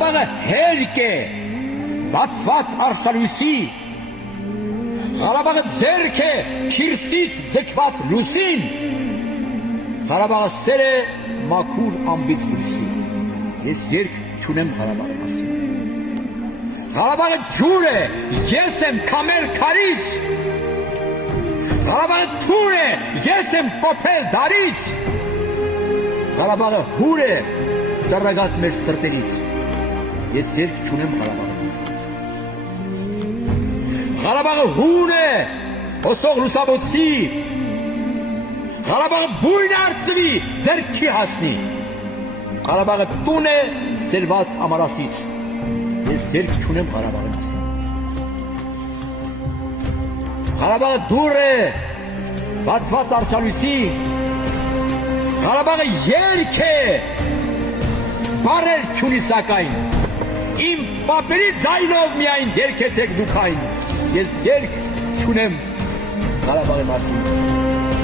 Ղարաբաղը հերկ է, բացված արշալույսի, Ղարաբաղը ձեռք է քիրսից ձգված լուսին, Ղարաբաղը սեր է մաքուր ամբից լույսի, ես երկ չունեմ Ղարաբաղի մասին, Ղարաբաղը ջուր է, ես եմ քամել քարից, Ղարաբաղը թուր է, ես եմ կոփել դարից, Ղարաբաղը հուր է, դրդագած մեր սրտերից, ես երկ չունեմ Ղարաբաղի մասին, Ղարաբաղը հուն է, հոսող լուսաբոցի, Ղարաբաղը բույն արծվի, ձեռք չի հասնի, Ղարաբաղը տուն է, սերված ամարասից, ես երկ չունեմ Ղարաբաղի մասին, Ղարաբաղը դուր է, բացված արշալույսի, Ղարաբաղը երկ է, բառեր չունի սակայն, իմ պապերի ձայնով միայն երգեցեք դուք այն, ես երկ չունեմ Ղարաբաղի մասին։